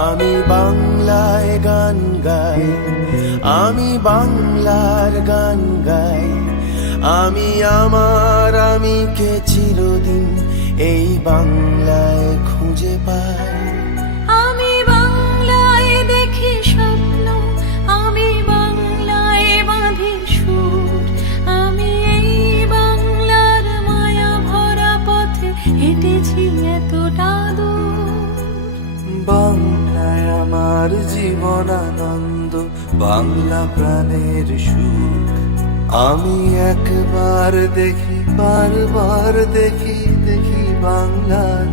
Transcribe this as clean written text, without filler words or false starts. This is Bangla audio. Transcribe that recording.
আমি বাংলায় গান গাই, আমি বাংলার গান গাই। আমি আমার আমিকে চিরদিন এই বাংলায় খুঁজে পাই। আমি বাংলায় দেখি স্বপ্ন, আমি বাংলায় বাঁধি সুর। আমি এই বাংলার মায়া ভরা পথে হেঁটেছি এতটা দূর। বাংলায় আমার জীবন আনন্দ, বাংলা প্রাণের সুখ। আমি একবার দেখি, বারবার দেখি, দেখি বাংলার